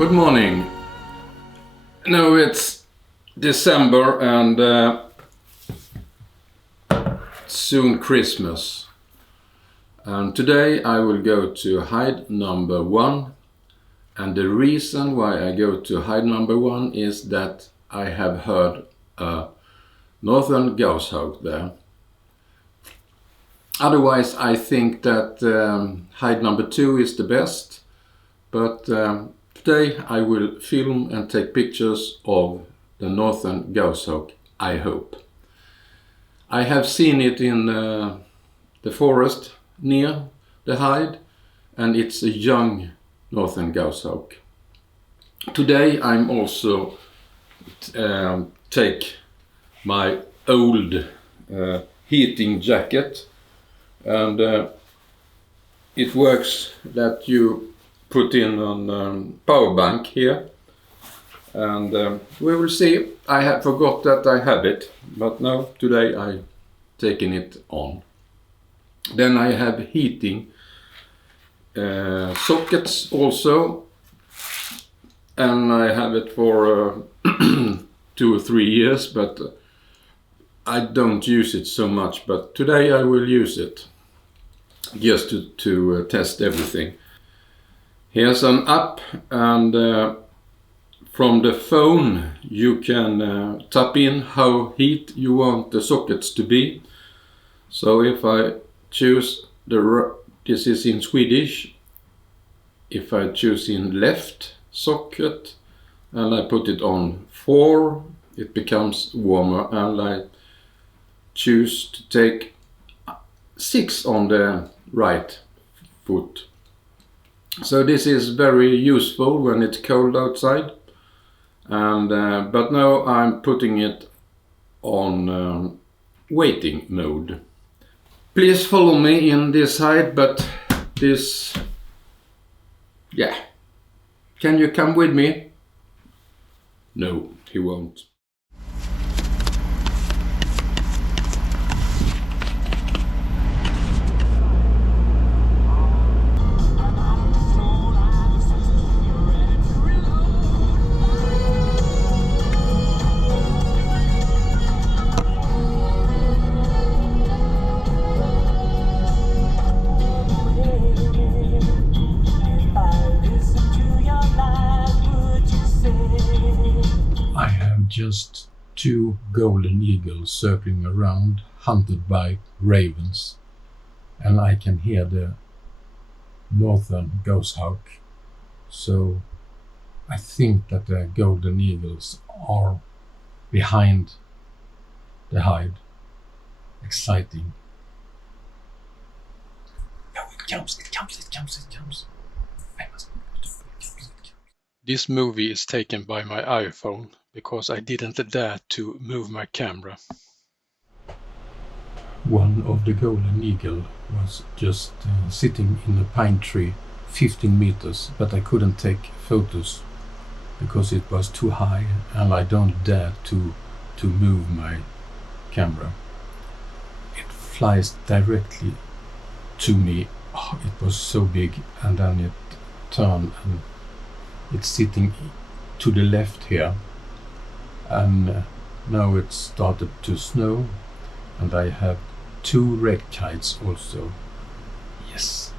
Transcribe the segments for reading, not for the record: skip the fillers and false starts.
Good morning. Now it's December and soon Christmas. And today I will go to hide number 1. And the reason why I go to hide number 1 is that I have heard a northern goshawk there. Otherwise I think that hide number 2 is the best. But today I will film and take pictures of the northern goshawk, I hope. I have seen it in the forest near the hide, and it's a young northern goshawk. Today I'm also take my old heating jacket, and it works that you put in on power bank here, and we will see. I have forgot that I have it, but now today I taken it on. Then I have heating sockets also, and I have it for 2 or 3 years, but I don't use it so much. But today I will use it just to test everything. Here's an app, and from the phone you can tap in how heat you want the sockets to be. So if I choose this is in Swedish, if I choose in left socket and I put it on 4, it becomes warmer, and I choose to take 6 on the right foot. So this is very useful when it's cold outside, and but now I'm putting it on waiting mode. Please follow me in this hide, but this, yeah. Can you come with me? No, he won't. Just 2 golden eagles circling around, hunted by ravens, and I can hear the northern goshawk. So I think that the golden eagles are behind the hide. Exciting. No, it comes. I must. This movie is taken by my iPhone because I didn't dare to move my camera. One of the golden eagle was just sitting in a pine tree 15 meters, but I couldn't take photos because it was too high, and I don't dare to move my camera. It flies directly to me. Oh, it was so big, and then it turned and it's sitting to the left here, and now it started to snow, and I have 2 red kites also. Yes.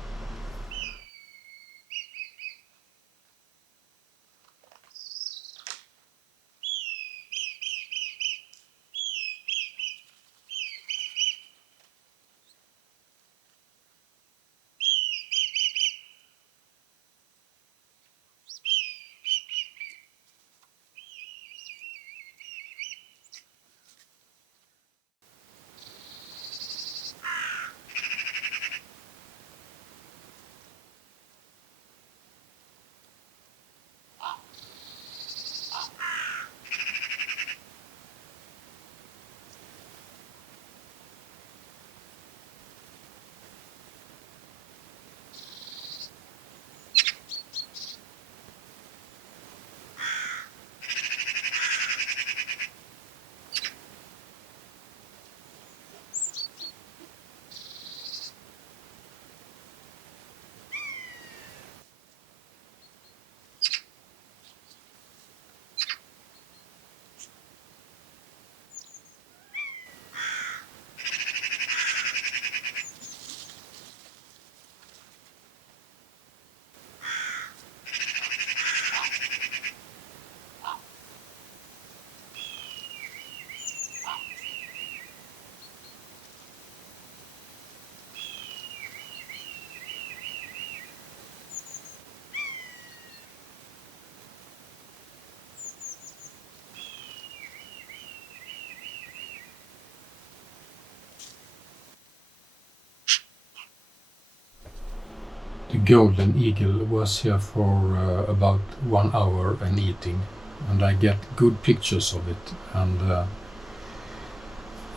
The golden eagle was here for about 1 hour and eating, and I get good pictures of it, and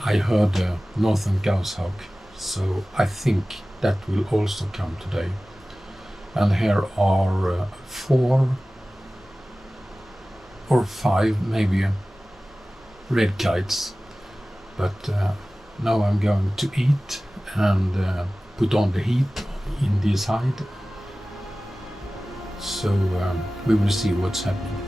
I heard a northern goshawk, so I think that will also come today. And here are 4 or 5 maybe red kites, but now I'm going to eat and put on the heat in this hide, so we will see what's happening.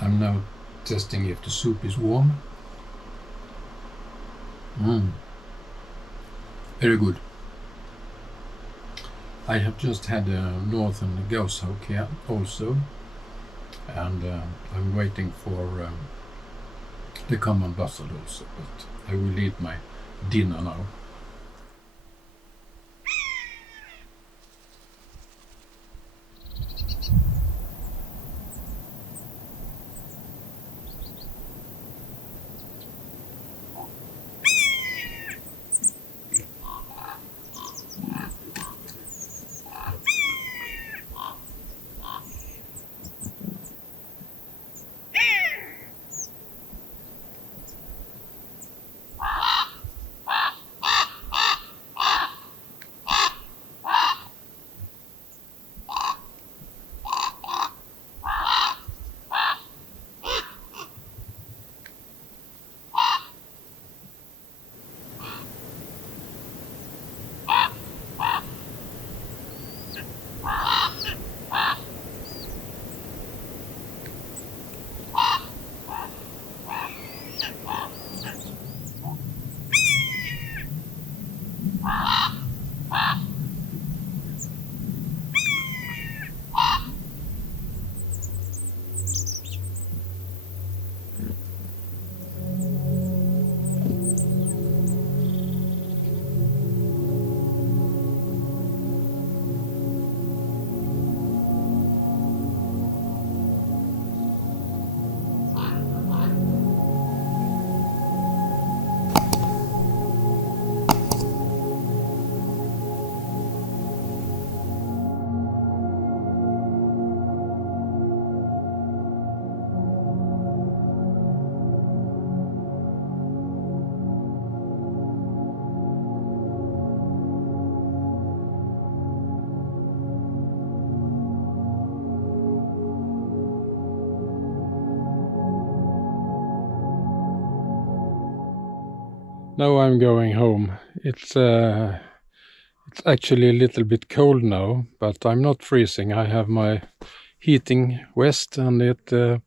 I'm now testing if the soup is warm. Very good. I have just had a northern goshawk here also, and I'm waiting for the common buzzard also, but I will eat my dinner now. Now I'm going home. It's actually a little bit cold now, but I'm not freezing. I have my heating vest and it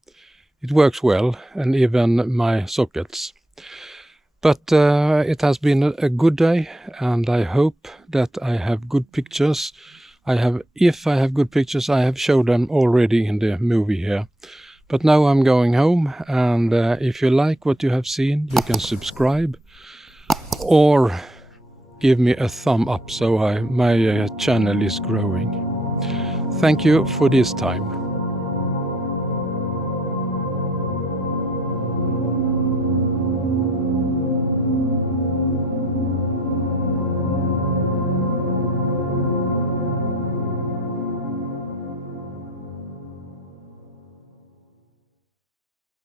works well, and even my sockets. But it has been a good day, and I hope that I have good pictures. If I have good pictures, I have showed them already in the movie here. But now I'm going home, and if you like what you have seen, you can subscribe or give me a thumb up so my channel is growing. Thank you for this time.